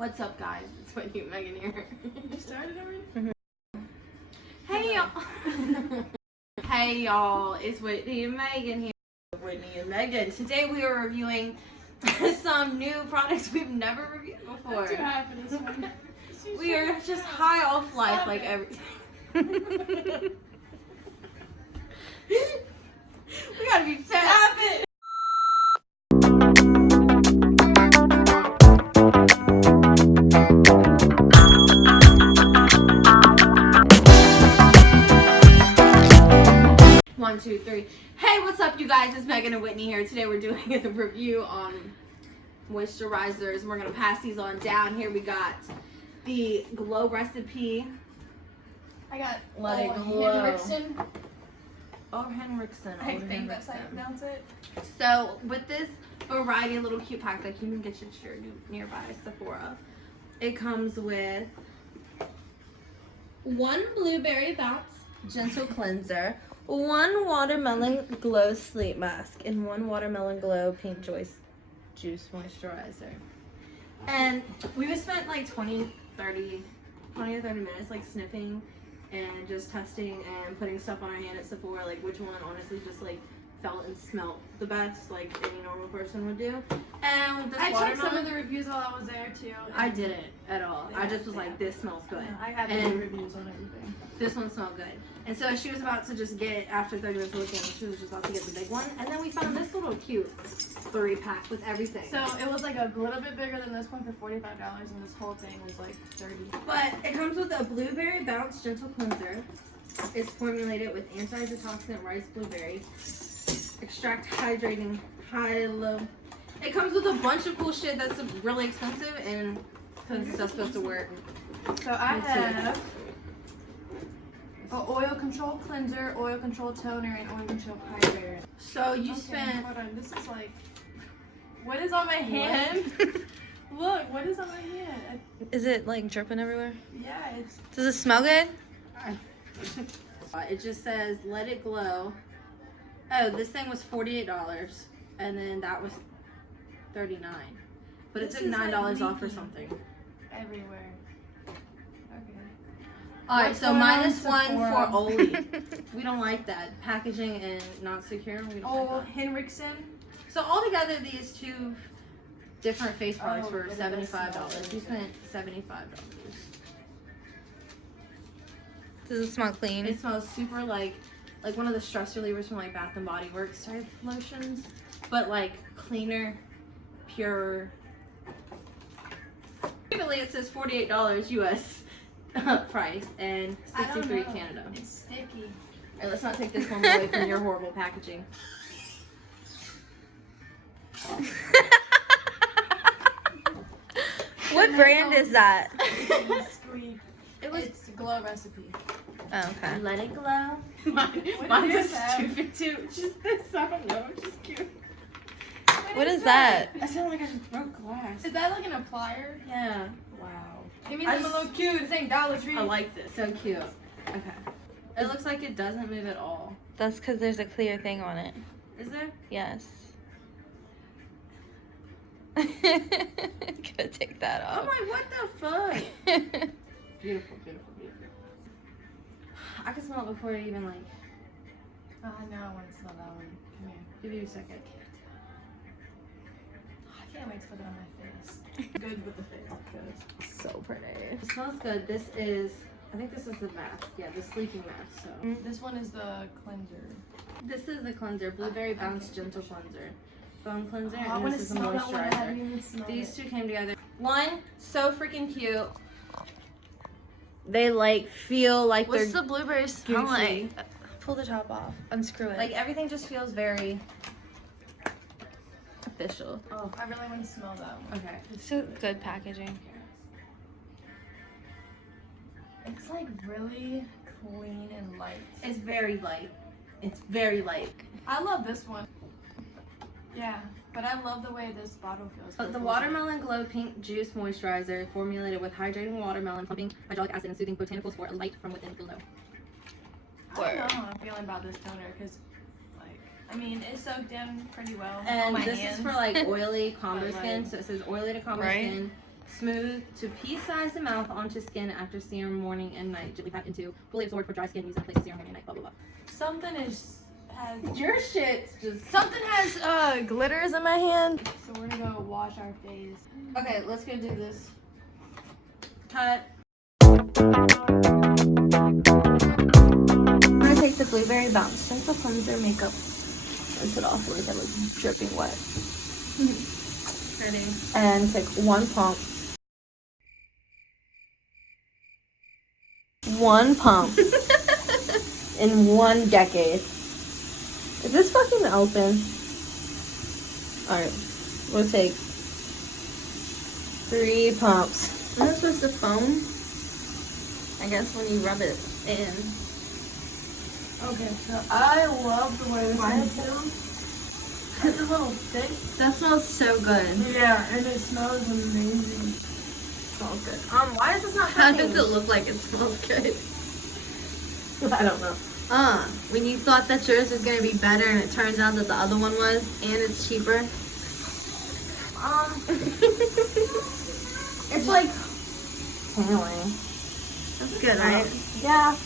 What's up, guys? It's Whitney and Megan here. You started already? Hey, y'all. Hey, y'all. It's Whitney and Megan here. Whitney and Megan. Today we are reviewing some new products we've never reviewed before. I'm too happy this morning. We are just high off life like everything. We gotta be fat. Stop it! One, two, three. Hey, what's up, you guys? It's Megan and Whitney here. Today we're doing a review on moisturizers. We're gonna pass these on down. Here we got the Glow Recipe. I got Let it glow. OleHenriksin. OleHenriksin. I think that's how you pronounce it. So with this variety, little cute pack that you can get your nearby Sephora, it comes with one blueberry bounce gentle cleanser, one watermelon glow sleep mask, and one watermelon glow pink juice moisturizer. And we just spent like 20 to 30 minutes like sniffing and just testing and putting stuff on our hand at Sephora, like which one honestly just like felt and smelled the best, like any normal person would do. And with this I checked some watermelon, of the reviews while I was there too. I didn't at all. I just was like, this smells good. I had And the reviews on everything. this one smelled good. And so she was about to just get, after 30 minutes looking, she was just about to get the big one. And then we found this little cute 3-pack with everything. So it was like a little bit bigger than this one for $45, and this whole thing was like $30. But it comes with a blueberry bounce gentle cleanser. It's formulated with anti-detoxant rice blueberry, extract hydrating high-low. It comes with a bunch of cool shit that's really expensive, and because it's just supposed to work. So I have an oil control cleanser, oil control toner, and oil control hydrator. So you spent. Hold on, this is like. What is on my hand? Look, what is on my hand? Is it like dripping everywhere? Yeah, it's. Does it smell good? It just says let it glow. Oh, this thing was $48, and then that was $39. But it This took is, like, $9 off or leaking. something. Everywhere. Okay. Alright, What's so going on, minus one for Sephora? Ole. We don't like that. Packaging and not secure. We don't like that. OleHenriksin. So altogether, these two different face products Oh, were look at this $75. smell. We spent $75. Does it smell clean? It smells super like one of the stress relievers from like Bath and Body Works type lotions, but like cleaner, pure. Typically, it says $48 US price and I don't $63 know. Canada. It's sticky. All right, let's not take this one away from your horrible packaging. What brand is that? Squeak. It was It's Glow Recipe. Oh, okay. Let It Glow. What Mine's does a yours have? stupid too. Just this, I don't know. It's just cute. What is that? I sound like I just broke glass. Is that like an applier? Yeah. Wow. Give me I something a just- little cute. This ain't Dollar Tree. I like this. So cute. Okay. It looks like it doesn't move at all. That's because there's a clear thing on it. Is there? Yes. Gotta take that I'm off. like, what the fuck? Beautiful, beautiful, beautiful. I can smell it before it even like. Oh, I know I want to smell that one. Come here. Give you a second. I can't wait to put it on my face. Good with the face. Good. So pretty. It smells good. This is. I think this is the mask. Yeah, the sleeping mask. So. This one is the cleanser. This is the cleanser, Blueberry Bounce Gentle Cleanser. Foam cleanser, Oh, I and want this to is a smell that one. I haven't moisturizer. even smelled These it. two came together. One, so freaking cute. They like feel like What's they're the blueberry smell Gucci. like? Pull the top off. Unscrew it. like everything just feels very official. Oh, I really want to smell that one. Okay. It's a good packaging. It's like really clean and light. It's very light. It's very light. I love this one. Yeah, but I love the way this bottle feels. But the Watermelon Glow Pink Juice Moisturizer, formulated with hydrating watermelon, pumping hydraulic acid, and soothing botanicals for a light from within glow. I don't know how I'm feeling about this toner because, like, I mean, it soaked in pretty well on And my this hands. is for like oily combo But, skin, like, so it says oily to combo Right. skin, Smooth to pea-size the mouth onto skin after serum morning and night. Gently pat into. Fully absorbed for dry skin. Use in place of serum morning and night. Blah blah blah. Something has Your shit's just. something has glitters in my hand. So we're gonna go wash our face. Okay, let's go do this. Cut. I'm gonna take the Blueberry Bounce Gentle Cleanser makeup. Rinse it off like I was dripping wet. Ready? And take one pump. One pump. In 1 decade. Is this fucking open? Alright. We'll take 3 pumps. Isn't it supposed to foam? I guess when you rub it in. Okay, so I love the way this smells. It's a little thick. That smells so good. Yeah, and it smells amazing. Smells good. Why is this not How foaming? does it look like it smells good? I don't know. When you thought that yours was gonna be better and it turns out that the other one was, and it's cheaper. It's like tingling. That's good, right? Yeah.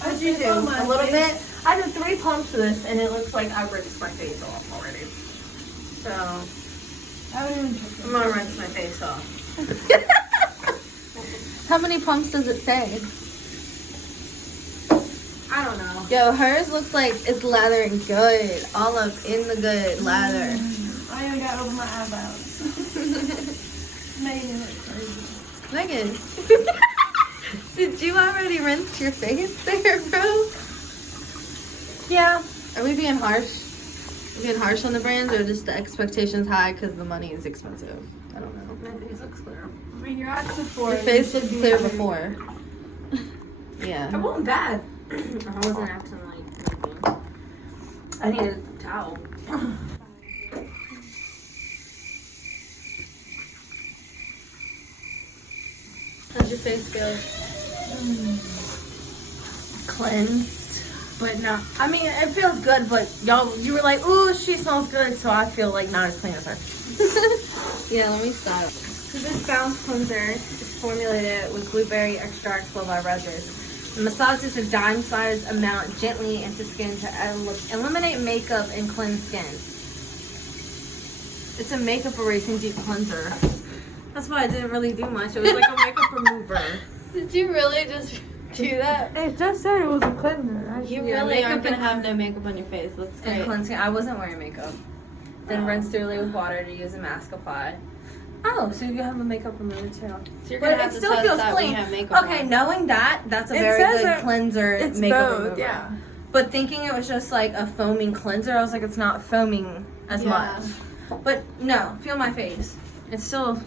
What'd you do? A little bit? I did 3 pumps of this and it looks like I rinsed my face off already. So, I haven't even touched I'm gonna rinse my face off. How many pumps does it say? I don't know. Yo, hers looks like it's lathering good. All up in the good lather. I even got over my eyebrows. Making it crazy. Megan, did you already rinse your face there, bro? Yeah. Are we being harsh? Are we being harsh on the brands, or just the expectations high because the money is expensive? I don't know. My face looks clear. I mean, you're at Sephora. Your face looked clear before. Yeah. I wasn't bad. I wasn't acting like anything. I needed a towel. How's your face feel? Cleansed, but no. I mean, it feels good, but y'all, you were like, ooh, she smells good, so I feel like not as clean as her. Yeah, let me stop. So this Bounce Cleanser is formulated with blueberry extract full by resin. Massages a dime-sized amount gently into skin to eliminate makeup and cleanse skin. It's a makeup erasing deep cleanser. That's why I didn't really do much. It was like a makeup remover. Did you really just do that? It just said it was a cleanser. You Yeah, really makeup aren't gonna and- have no makeup on your face. Looks And great. cleansing. I wasn't wearing makeup. Then rinse thoroughly with water to use a mask applied. Oh, so you have a makeup remover too. So you're But gonna it have to still tell us feels that clean. we have makeup Okay, on. knowing that, that's a It very says good that cleanser It's makeup both, remover. yeah. But thinking it was just like a foaming cleanser, I was like, it's not foaming as Yeah. much. But no, feel my face. It's still,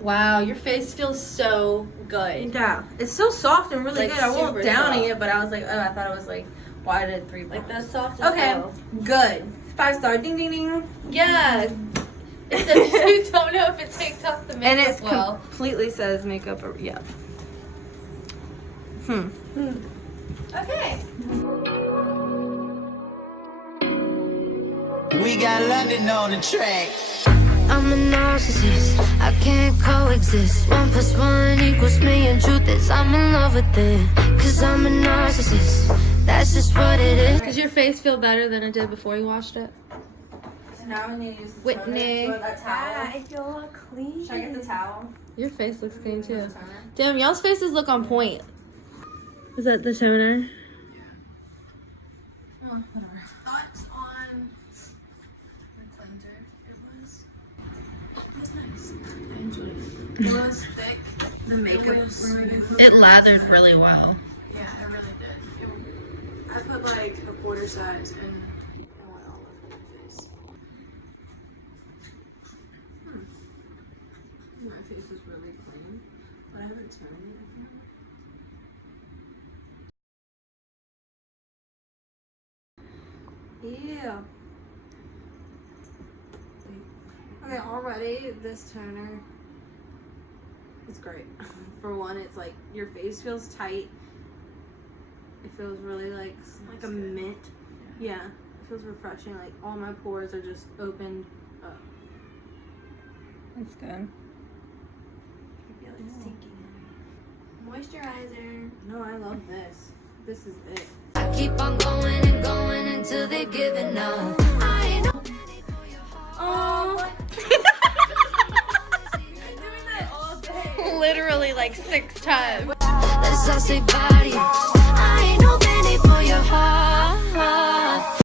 Wow, your face feels so good. yeah, it's still soft and really Like, good. I won't super downing soft. it, but I was like, oh, I thought it was like, why did 3 Like pumps? that's soft as Okay, hell. good. 5-star, ding ding ding. Yeah. Except you don't know if it takes off the And makeup it well. completely says makeup, yeah. Okay. We got London on the track. I'm a narcissist, I can't coexist. 1 + 1 = me, and truth is I'm in love with it. Cause I'm a narcissist, that's just what it is. Does your face feel better than it did before you washed it? So now we need to use the Whitney. toner. That towel. I feel all clean. Should I get the towel? Your face looks clean too. Toner? Damn, y'all's faces look on point. Is that the toner? Thoughts on the cleanser? It was nice. I enjoyed it. It was thick. The makeup. It lathered really well. Yeah, it really did. I put like a quarter size and it went all over my face. My face is really clean, but I haven't turned it. Yeah. Okay, already this toner is great. For one, it's like your face feels tight. It feels really like a good. mint. Yeah, it feels refreshing. Like all my pores are just opened up. That's good. I feel it's sinking in. Moisturizer. No, I love this. This is it. I keep on going and going until they're giving up. I ain't no Oh. Doing that all day. Literally like 6 times. Let's all say body.